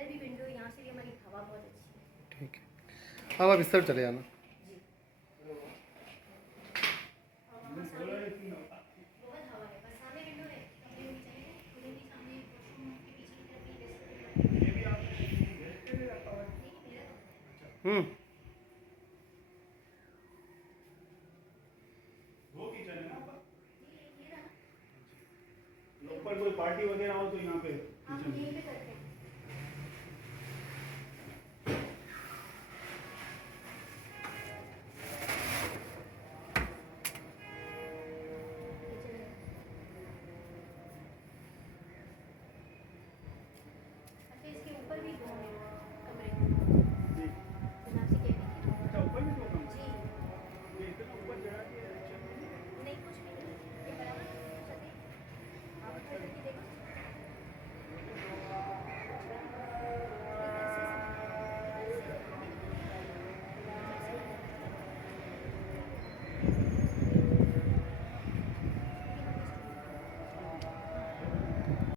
इधर भी विंडो है, यहाँ से भी हमारी हवा बहुत अच्छी है। ठीक है, अब आप इस तरफ चले जाना। बहुत हवा है, बस सामने विंडो है, कमरे में भी जाएंगे, उधर भी सामने वॉशरूम के पीछे की तरफ भी रेस्टोरेंट। नहीं मेरा तो हम्म।